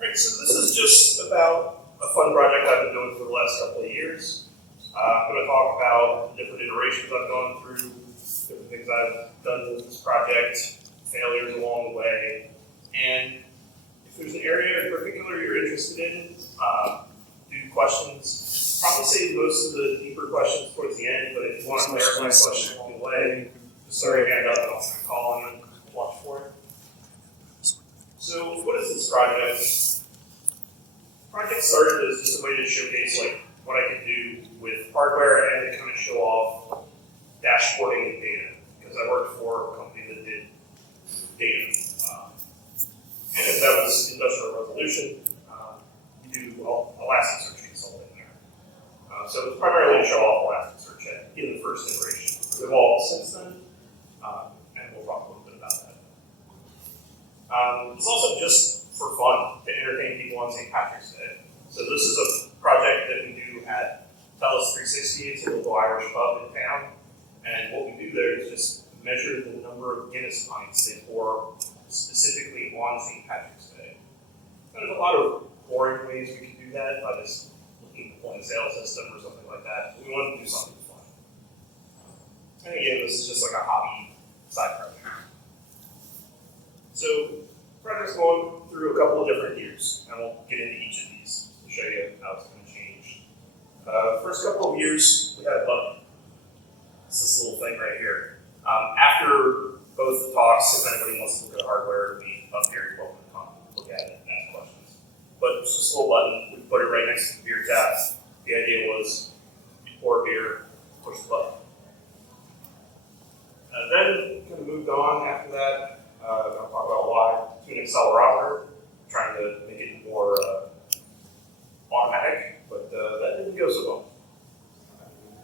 Alright, so this is just about a fun project I've been doing for the last couple of years. I'm going to talk about different iterations I've gone through, different things I've done with this project, failures along the way, and if there's an area in particular you're interested in, do questions. Probably save most of the deeper questions towards the end, but if you want to clarify questions along the way, just throw your hand up and I'll call on you and watch for it. So what is this project? Project started as just a way to showcase like what I could do with hardware and to kind of show off dashboarding and data, because I worked for a company that did data. And that was Industrial Resolution. We do Elasticsearch consulting there. So it was primarily to show off Elasticsearch in the first iteration. It's evolved since then, and we'll talk a little bit about that. It's also just for fun to entertain people on St. Patrick's Day. So this is a project that we do at Telus 360. It's a local Irish pub in town. And what we do there is just measure the number of Guinness pints they pour specifically on St. Patrick's Day. There's a lot of boring ways we can do that by just looking at the point of sale system or something like that. We wanted to do something fun. And again, this is just like a hobby side project. So, the project's going through a couple of different years, and we'll get into each of these to show you how it's going to change. First couple of years, we had a button. It's this little thing right here. After both talks, if anybody wants to look at hardware, it'll be up here. You're welcome to come look at it and ask questions. But it's just a little button. We put it right next to the beer tap. The idea was you pour a beer, push the button. Then kind of moved on after that. I'm going to talk about why to an accelerometer, trying to make it more automatic, but that didn't go so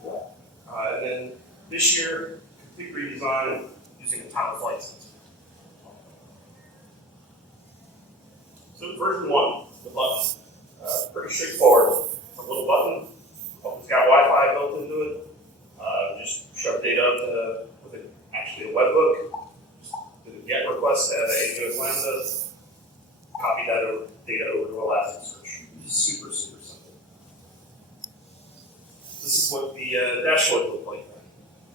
well. And then this year, complete redesign using a time of flight sensor. So version 1, the button. Pretty straightforward. A little button. It's got Wi-Fi built into it. Just shove data up with actually a webhook. Did a GET request at AWS Lambda. Copy that data over to Elasticsearch. Super, super simple. This is what the dashboard looked like.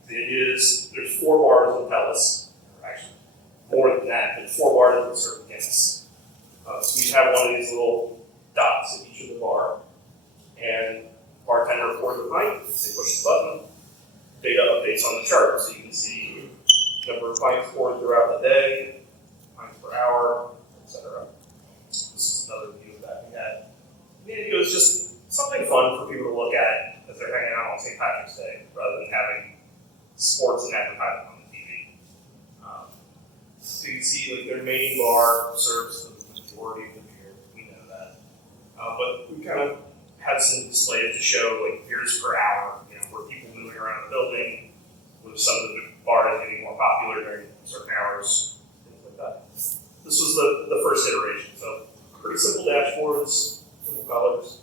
The idea is there's 4 bars on Telus, actually more than that, but 4 bars that serve Guinness. So we have one of these little dots at each of the bar, and bartender pours the pint, they push the button, data updates on the chart, so you can see number of pints poured throughout the day, pints per hour, etc. This is another view of that we had. The idea was just something fun for people to look at as they're hanging out on St. Patrick's Day, rather than having sports and advertising on the TV. So you can see like their main bar serves the majority of the beer. We know that. But we kind of had some displays to show like beers per hour, where people moving around the building, with some of the bars getting more popular during certain hours, things like that. This was the first iteration, so pretty simple dashboards, simple colors,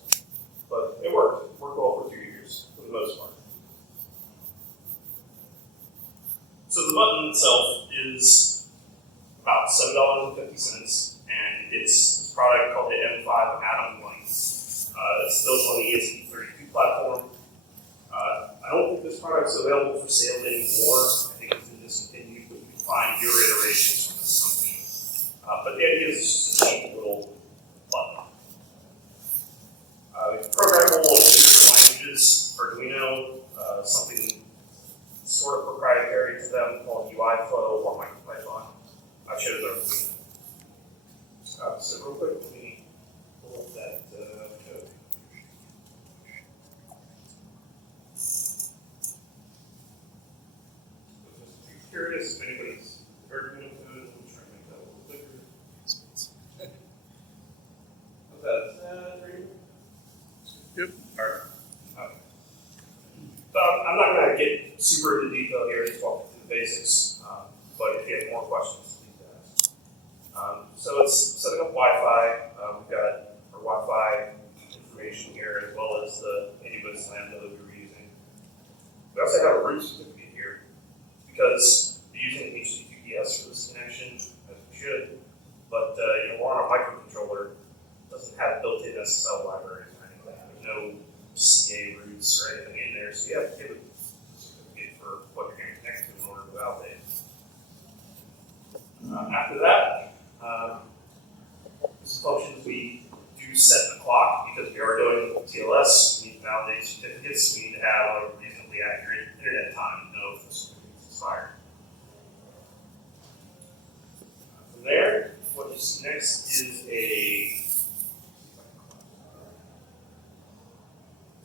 but it worked. It worked well for 2 years, for the most part. So the button itself is about $7.50, and it's this product called the M5 Atom Light. It's built on the ESP32 platform. I don't think this product's available for sale anymore. I think it's been discontinued, but you can find your iterations from this company. But the idea is just a cheap little button. It's programmable in 2 different languages. Arduino, something sort of proprietary to them called UIFlow or MicroController. I chose Arduino. So real quick, let me pull up that code. Just curious if anybody's Arduino code. I'm trying to make that a little bigger. What's that? Right? Yep. All right. Okay. So I'm not going to get super into detail here, just walk through the basics. But if you have more questions, please ask. So it's setting up Wi-Fi. We've got our Wi-Fi information here, as well as the AWS Lambda that we were using. We also have a root certificate here, because we're using HTTPS for this connection, as we should. But we're on a microcontroller. The SSL libraries or anything like that. There's no CA roots or anything in there, so you have to give it a certificate for what you're going to connect to in order to validate. After that, some functions we do set the clock because we are doing TLS. We need to validate certificates. We need to have a reasonably accurate internet time to know if the certificate's expired. From there, what you see next is it's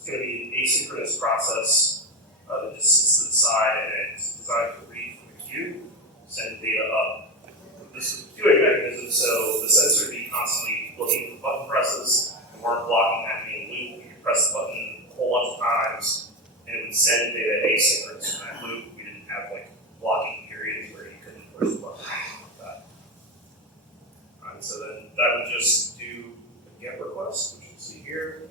going to be an asynchronous process that just sits to the side and it's designed to read from the queue, send data up. This is a queuing mechanism, so the sensor would be constantly looking for button presses and weren't blocking that main loop. You could press the button a whole bunch of times and it would send data asynchronous from that loop. We didn't have like blocking periods where you couldn't push the button like that. Alright, so then that would just do a GET request, which you see here.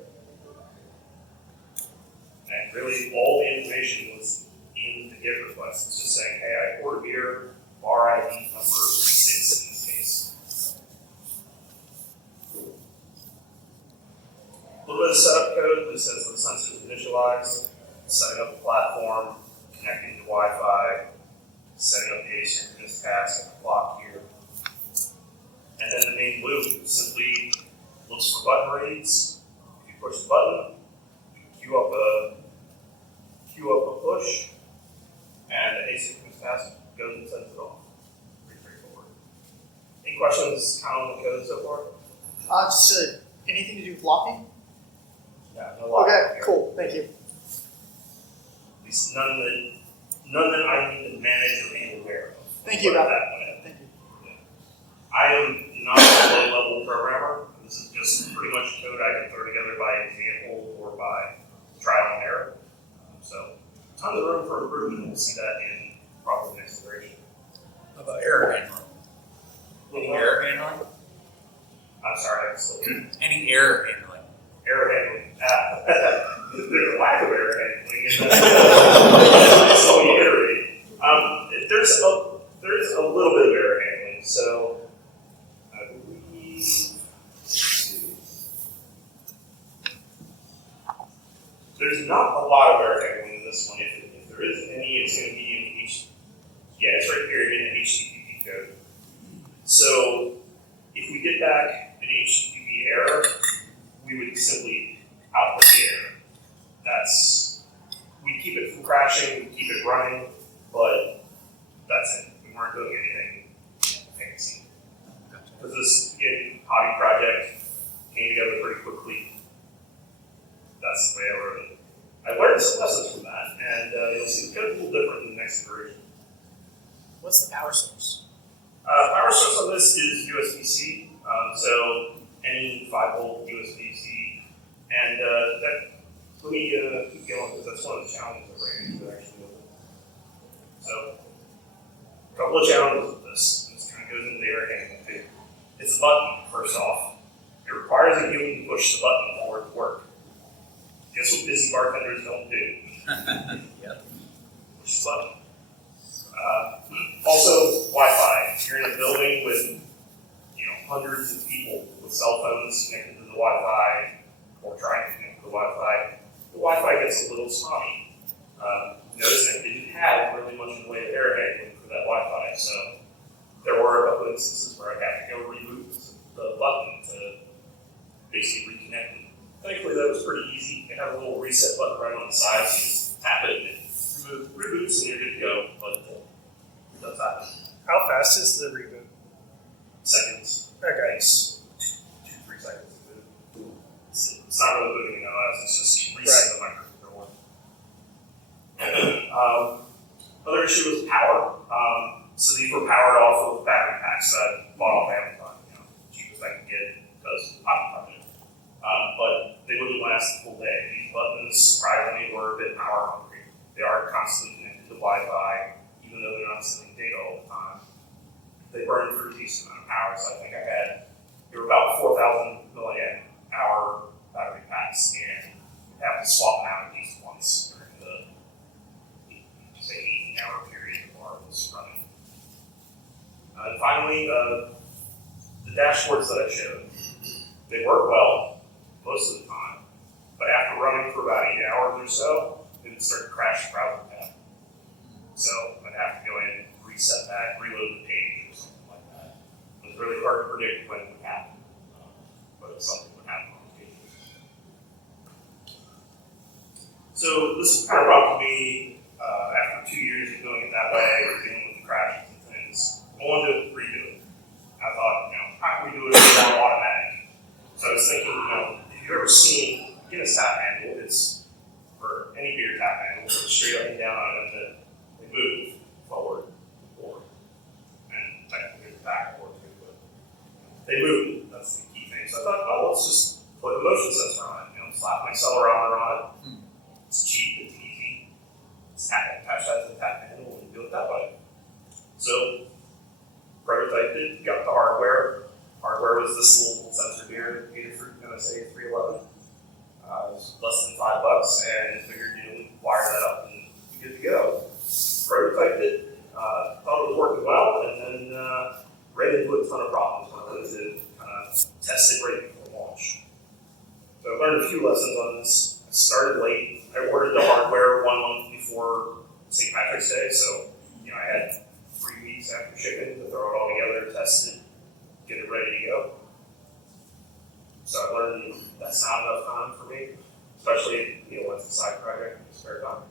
And really all the information was in the GET request. It's just saying, hey, I ordered beer, bar ID number 6 in this case. A little bit of setup code that says the sensor is initialized, setting up the platform, connecting to Wi-Fi, setting up the asynchronous task at the clock here. And then the main loop simply looks for button reads. If you push the button, you queue up a push, and the asynchronous task goes and sends it off. Pretty straightforward. Any questions on the code so far? Just anything to do with locking? Yeah, no locking Okay, here. cool, thank you. At least none that I need to manage or be aware of. Thank you Put it about that way. Thank you. I am not a low-level programmer. This is just pretty much code I can throw together by example or by trial and error. So, tons of room for improvement. We'll see that in probably the next iteration. How about error handling? Any error handling? I'm sorry, I'm still Any error handling? error handling. There's a lack of error handling. So we iterate. There's a little bit of error handling. So I believe. There's not a lot of error handling in this one. If there is any, it's going to be in it's right here in the HTTP code. So if we get back an HTTP error, we would simply output the error. We keep it from crashing, we keep it running, but that's it. We weren't doing anything fancy. Because this, again, hobby project came together pretty quickly. That's the way I wrote it. I learned some lessons from that, and you'll see the code's a little different in the next iteration. What's the power source? Power source on this is USB-C, so any 5-volt USB-C, and let me keep going because that's one of the challenges I ran into actually with it. So, a couple of challenges with this. This kind of goes into the error handling too. It's a button, first off. It requires a human to push the button for it to work. Guess what busy bartenders don't do? Yep. Push the button. Also, Wi-Fi. If you're in a building with hundreds of people with cell phones connected to the Wi-Fi or trying to connect to the Wi-Fi gets a little spotty. Notice I didn't have really much in the way of error handling for that Wi-Fi, so there were a couple instances where I had to go reboot the button to basically reconnect it. Thankfully, that was pretty easy. You have a little reset button right on the side, so you just tap it and it reboots and you're good to go. But it does happen. How fast is the reboot? Seconds. Okay. It's 2-3 seconds. It's not really booting an OS, it's just resetting the microcontroller. Other issue was power. So these were powered off of battery packs that I bought off Amazon. Cheapest I could get because I'm project. But they wouldn't last the full day. These buttons, surprisingly, were a bit power hungry. They are constantly connected to Wi-Fi, even though they're not sending data all the time. They burn through a decent amount of power, so I think they were about 4,000 milliamp hour battery packs, and you have to swap them out at least once during the, say, 18-hour period the bar was running. And finally, the dashboards that I showed, they work well. most of the time. But after running for about 8 hours or so, it would start to crash the browser tab. So I'd have to go in, reset that, reload the page or something like that. It was really hard to predict when it would happen, but something would happen on the page. So this kind of prompted me, after 2 years of doing it that way, or dealing with the crashes and things, I wanted to redo it. I thought, how can we do it more automatic? So I was thinking, if you've ever seen Guinness tap handle, it's, or any beer tap handle, it's straight up and down on it, that they move forward, and technically back and forth too, but they move. That's the key thing. So I thought, let's just put a motion sensor on it. Slap my accelerometer on it. It's cheap, it's easy. Just attach that to the tap handle and do it that way. So prototyped it, got the hardware. Hardware was this little sensor here, NSA 311. It was less than $5, and figured wire that up and be good to go. Prototyped it, thought it was working well, and then ran into a ton of problems when I went to test it right before launch. So I learned a few lessons on this. I started late. I ordered the hardware 1 month before St. Patrick's Day, so I had 3 weeks after shipping to throw it all together, test it, get it ready to go. So I learned that's not enough time for me, especially when it's a side project in spare time.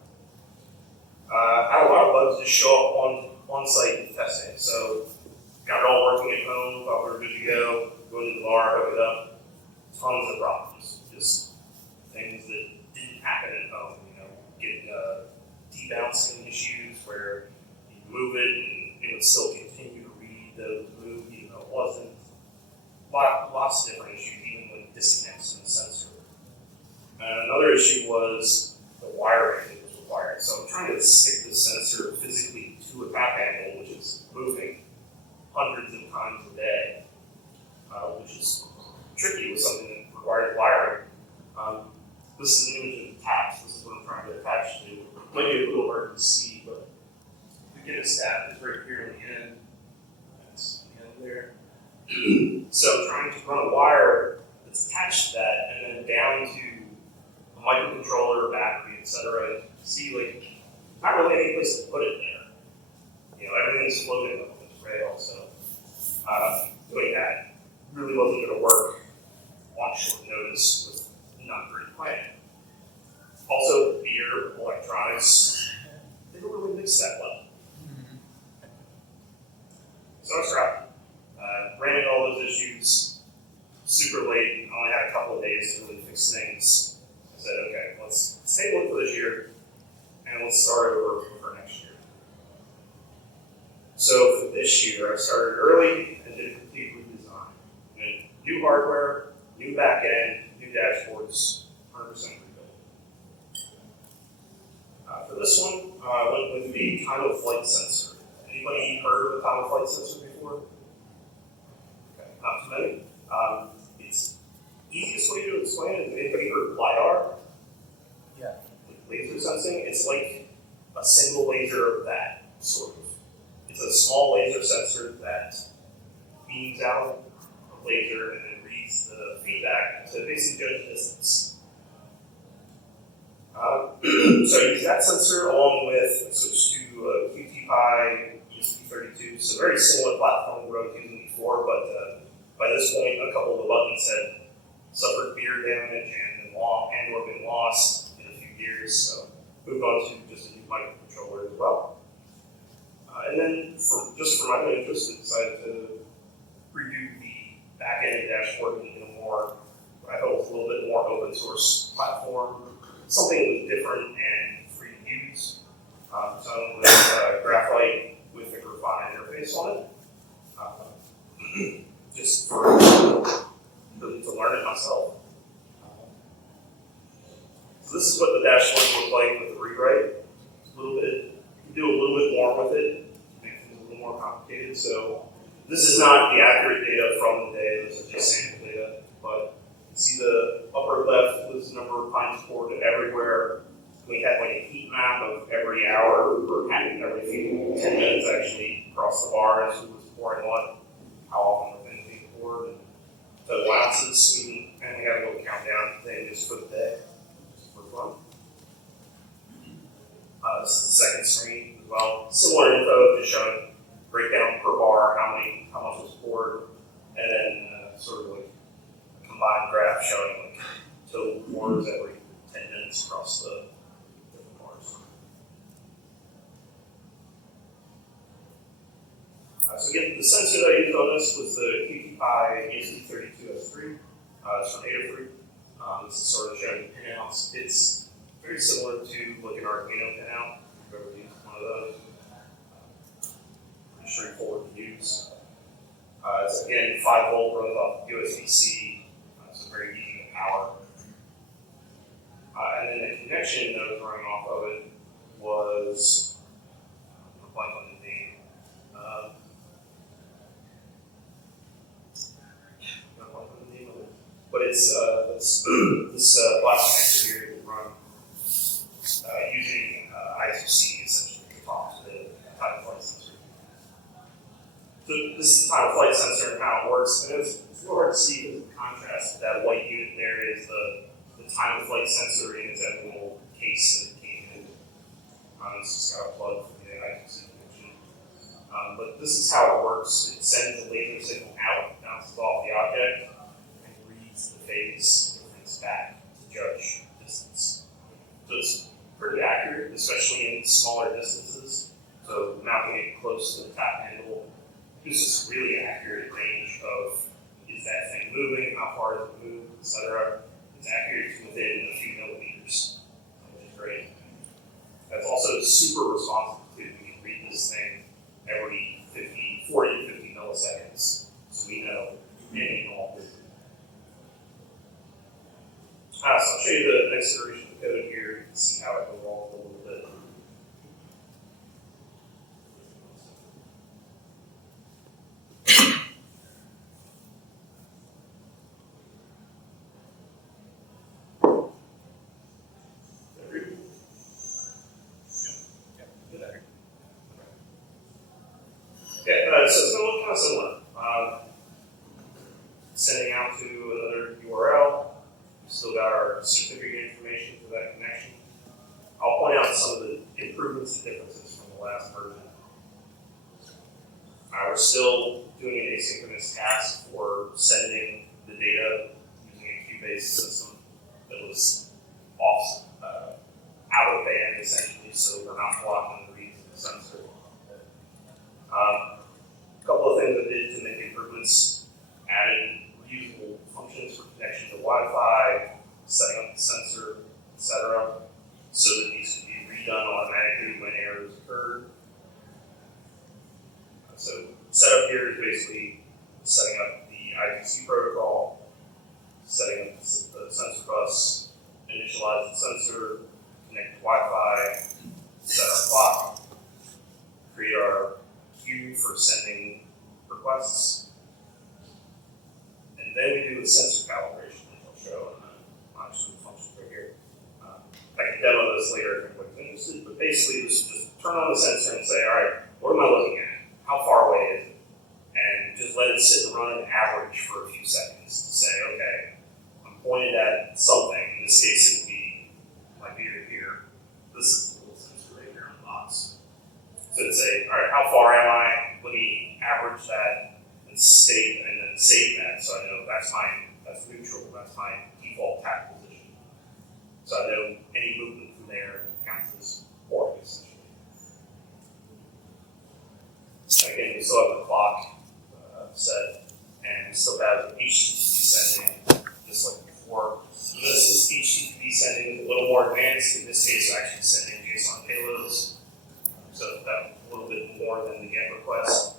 I had a lot of bugs just show up on site testing. So got it all working at home, thought we were good to go, go to the bar, hook it up. Tons of problems, just things that didn't happen at home. Getting debouncing issues where you move it and it would still continue to read those moves even though it wasn't. Lots of different issues, even with disconnects in the sensor. Another issue was the wiring that was required. So I'm trying to stick the sensor physically to a tap handle, which is moving hundreds of times a day, which is tricky with something that requires wiring. This is an image of the taps. This is what I'm trying to attach to. It might be a little hard to see, but the Guinness tap is right here in the end. That's the end there. So trying to run a wire that's attached to that and then down to a microcontroller, battery, etc. See, not really any place to put it there. Everything's floating on this rail, so doing that really wasn't going to work on short notice with not great planning. Also, beer, electronics, they don't really mix that well. So I scrapped it. Ran into all those issues super late. I only had a couple of days to really fix things. I said, okay, let's take a look for this year and let's start over for next year. So for this year, I started early and did a complete redesign. New hardware, new back end, new dashboards, 100% rebuilt. For this one, I went with the time of flight sensor. Anybody heard of the time of flight sensor before? Not too many. It's easiest way to explain it is anybody heard of LiDAR? Yeah. Laser sensing. It's like a single laser of that, sort of. It's a small laser sensor that beams out a laser and then reads the feedback to basically judge distance. So I use that sensor along with, I switched to a QT-PI ESP32. So very similar platform to what I was using before, but by this point, a couple of the buttons had suffered beer damage and or been lost in a few years. So moved on to just a new microcontroller as well. And then for my own interest, I decided to redo the back end dashboard in a more, what I hope was a little bit more open source platform, something that was different and free to use. So I went with Graphite with a Grafana interface on it. Just for really to learn it myself. So this is what the dashboard looked like with the rewrite. A little bit, you can do a little bit more with it, make things a little more complicated. So this is not the accurate data from the day, this is just sample data. But you can see the upper left was the number of times poured everywhere. We had like a heat map of every hour, or every few 10 minutes actually across the bars, who was pouring what, how often the things being poured, and total ounces. And we had a little countdown just for the day, just for fun. This is the second screen as well. Similar info, just showing breakdown per bar, how much was poured, and then sort of like a combined graph showing like total pours every 10 minutes across the different bars. So again, the sensor that I used on this was the QTPI ESP32S3. It's from Adafruit. This is sort of showing pinouts. It's very similar to like an Arduino pinout. If you've ever used one of those, pretty straightforward to use. It's again 5 volt, runs off USB-C, so very easy to power. And then the connection that was running off of it was, I'm blank on the name. But it's this black connector here that run using I2C essentially to talk to the time of flight sensor. So this is the time of flight sensor and how it works. And it's real hard to see because of the contrast. That white unit there is the time of flight sensor in its own little case that it came in. It's just got a plug for the I2C connection. But this is how it works. It sends a laser signal out, bounces off the object, and reads the phase difference back to judge distance. So it's pretty accurate, especially in smaller distances. So mounting it close to the tap handle gives us a really accurate range of is that thing moving, how far does it move, etc. It's accurate to within a few millimeters, which is great. That's also super responsive too. We can read this thing every 40 to 50 milliseconds, so we know any and all. So I'll show you the next iteration of the code here. You can see how it evolved a little bit. So it's going to look kind of similar. Sending out to another URL. We've still got our certificate information for that connection. I'll point out some of the improvements and differences from the last version. We're still doing an asynchronous task for sending the data using a queue-based system that was off, out of band essentially, so we're not blocking the reads of the sensor. A couple of things I did to make improvements: added reusable functions for connection to Wi-Fi, setting up the sensor, etc., so that these can be redone automatically when errors occur. So setup here is basically setting up the I2C protocol, setting up the sensor bus, initialize the sensor, connect to Wi-Fi, set our clock, create our queue for sending requests, and then we do the sensor calibration, which I'll show in the functions right here. I can demo this later if anybody's interested, but basically just turn on the sensor and say, all right, what am I looking at? How far away is it? And just let it sit and run an average for a few seconds to say, okay, I'm pointed at something. In this case, it would be my beard here. This is the little sensor right here on the box. So to say, all right, how far am I? Let me average that and save that, so I know that's neutral. That's my default tap position. So I know any movement from there counts as pouring essentially. Again, we still have the clock set, and we still have HTTP sending, just like before. So this is HTTP sending a little more advanced. In this case, actually sending JSON payloads. So that a little bit more than the GET request.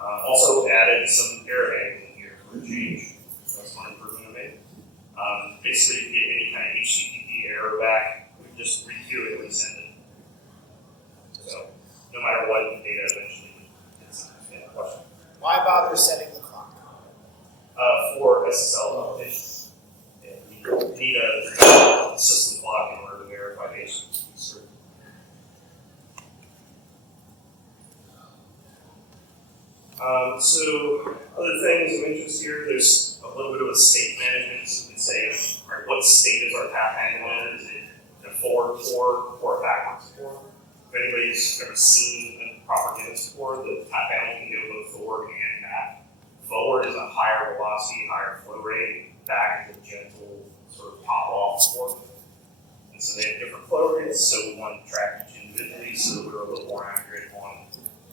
Also added some error handling here for a change. That's one improvement I made. Basically, if you get any kind of HTTP error back, we just requeue it and resend it. So no matter what, the data eventually gets in question. Why bother setting the clock? For SSL validation. Yeah, you need a system clock in order to verify the HTTP server. So other things of interest here, there's a little bit of a state management. So we can say, all right, what state is our tap handle in? Is it a forward pour or a backwards pour? If anybody's ever seen a proper Guinness pour, the tap handle can go both forward and back. Forward is a higher velocity, higher flow rate. Back is a gentle sort of pop off pour. And so they have different flow rates, so we want to track each individually so that we're a little more accurate on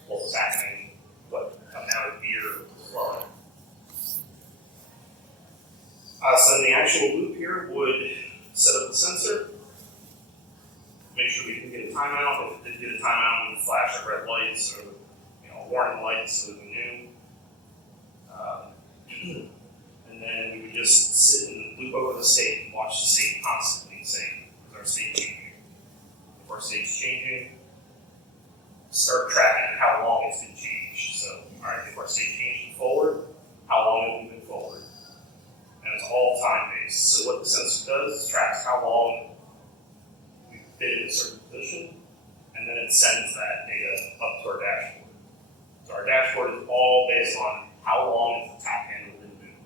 what was happening, what coming out of beer flowing. So then the actual loop here would set up the sensor, make sure we can get a timeout. If it did get a timeout, we would flash our red lights or warning lights so that we knew. And then we would just sit and loop over the state and watch the state constantly and say, is our state changing? If our state's changing, start tracking how long it's been changed. So, all right, if our state changed forward, how long have we been forward? And it's all time-based. So what the sensor does is tracks how long we've been in a certain position, and then it sends that data up to our dashboard. So our dashboard is all based on how long has the tap handle been moved.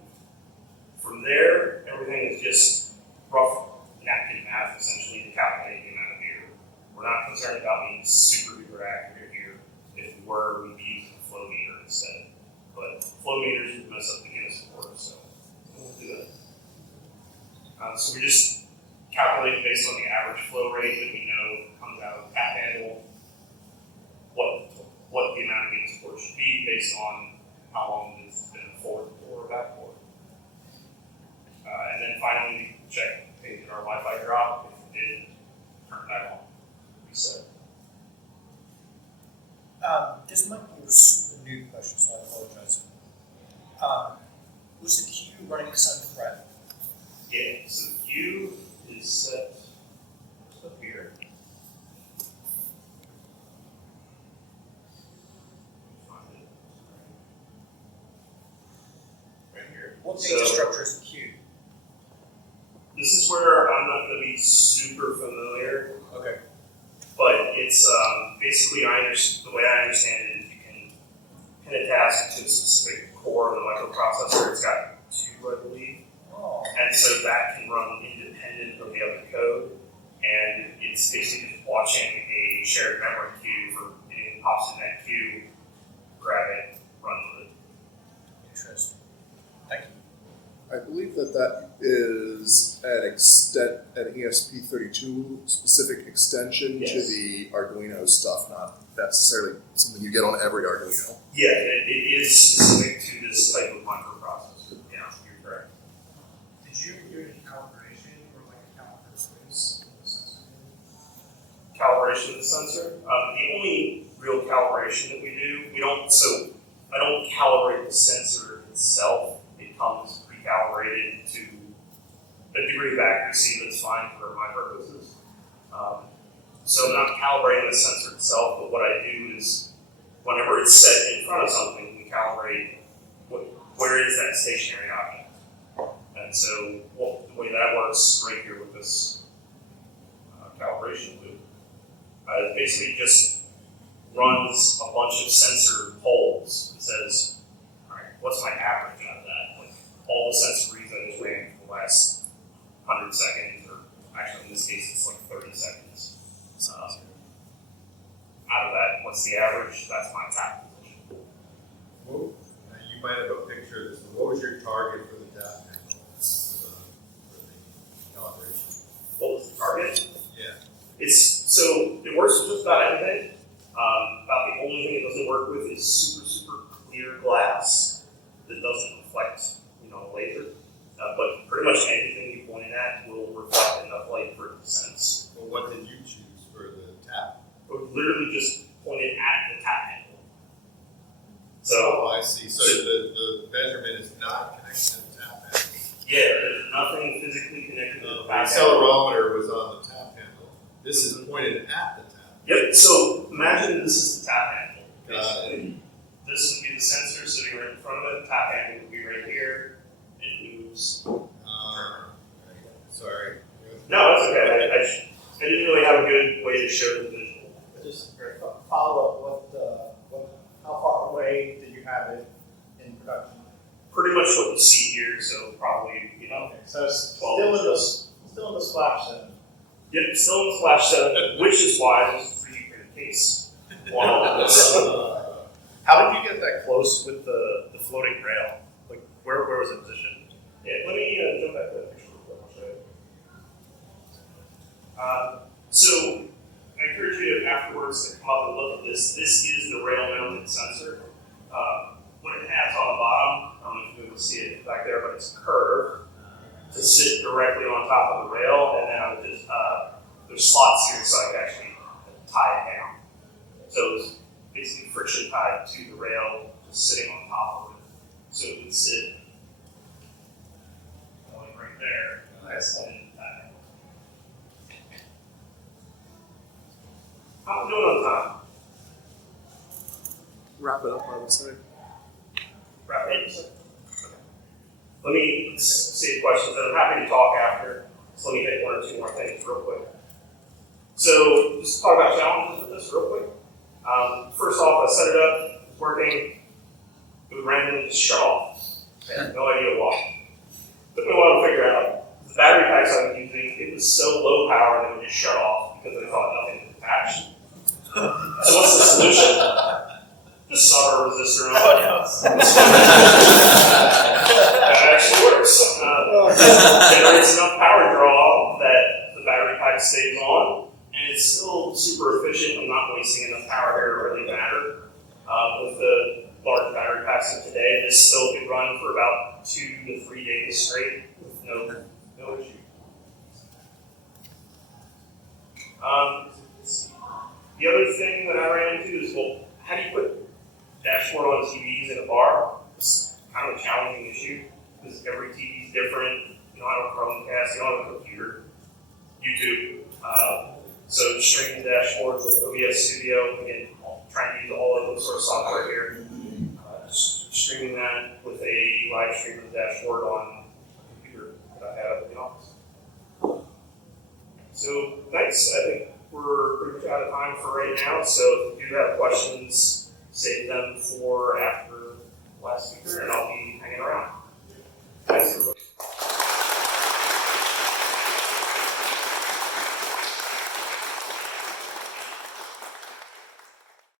From there, everything is just rough napkin math, essentially, to calculate the amount of beer. We're not concerned about being super duper accurate here. If we were, we'd be using a flow meter instead. But flow meters would mess up the Guinness report, so we won't do that. So we just calculate based on the average flow rate that we know comes out of the tap handle, what the amount of Guinness report should be based on how long it's been forward or backward. And then finally, check, hey, did our Wi-Fi drop? If it did, turn that on. Reset. This might be a super new question, so I apologize. Was the queue running some thread? Yeah, so the queue is set up here. Right here. What data So, structure is the queue? this is where I'm not going to be super familiar, Okay. but it's basically the way I understand it is you can pin a task to a specific core of the microprocessor. It's got two, I believe. Oh. And so that can run independent of the other code. And it's basically just watching a shared memory queue for anything that pops in that queue, grab it, run with it. Interesting. Thank you. I believe that is an ESP32 specific extension to Yes. the Arduino stuff, not necessarily something you get on every Arduino. Yeah, it is specific to this type of microprocessor. Yeah, you're correct. Did you do any calibration or like a caliper quiz of the sensor? Calibration of the sensor. The only real calibration that we don't, so I don't calibrate the sensor itself. It comes pre-calibrated to a degree of accuracy that's fine for my purposes. So I'm not calibrating the sensor itself, but what I do is whenever it's set in front of something, we calibrate where is that stationary object. And so the way that works right here with this calibration loop, it basically just runs a bunch of sensor polls and says, all right, what's my average out of that? Like all the sensor reads I just ran for the last 100 seconds, or actually in this case it's like 30 seconds. Out of that, what's the average? That's my tap position. Well, you might have a picture of this, but what was your target for the tap handle for the calibration? What was the target? Yeah. It works with just about anything. About the only thing it doesn't work with is super clear glass that doesn't reflect, laser. But pretty much anything you point at will reflect enough light for it to sense. Well, what did you choose for the tap? It would literally just point it at the tap handle. So Oh, I see. So the measurement is not connected to the tap handle. yeah, there's nothing physically connected to the The tap handle. accelerometer was on the tap handle. This is pointed at the tap. Yep. So imagine this is the tap handle. Got it. Basically. This would be the sensor sitting right in front of it. The tap handle would be right here. It moves. Sorry. No, that's okay. I didn't really have a good way to show the visual. Just follow up, how far away did you have it in production? Pretty much what you see here, so probably maybe, you know. Okay, so it's still in the, still in the splash zone. Yep, still in the Flash 7, which is why this is a 3D printed case. Wow. How did you get that close with the floating rail? Like, where was it positioned? Yeah, let me jump back to that picture real quick. I'll show you. So I encourage you to afterwards to come up and look at this. This is the rail mounted sensor. What it has on the bottom, I don't know if you'll be able to see it back there, but it's curved to sit directly on top of the rail, and then I would just there's slots here so I can actually tie it down. So it's basically friction tied to the rail, just sitting on top of it. So it would sit like right there. Nice. And how am I doing on time? Wrap it up, I would say. Wrap it up. Okay. Let me see the questions, and I'm happy to talk after. So let me hit one or two more things real quick. So just talk about challenges with this real quick. First off, I set it up, it's working. It would randomly just shut off. I had no idea why. Took me a while to figure out. The battery packs I was using, it was so low power that it would just shut off because I thought nothing was attached. So what's the solution? Just solder a resistor on it. That actually works. Generates enough power draw that the battery pack stays on, and it's still super efficient. I'm not wasting enough power here to really matter. With the large battery packs of today, this still could run for about 2 to 3 days straight with no issue. The other thing that I ran into is, well, how do you put dashboard on TVs in a bar? It's kind of a challenging issue because every TV is different. You don't have a Chromecast, you don't have a computer, YouTube. So streaming dashboards with OBS Studio, again, trying to use all of those sort of software here. Just streaming that with a live stream of the dashboard on a computer that I have in the office. So thanks. I think we're pretty much out of time for right now. So if you do have questions, save them for after the last speaker, and I'll be hanging around. Thanks, everybody.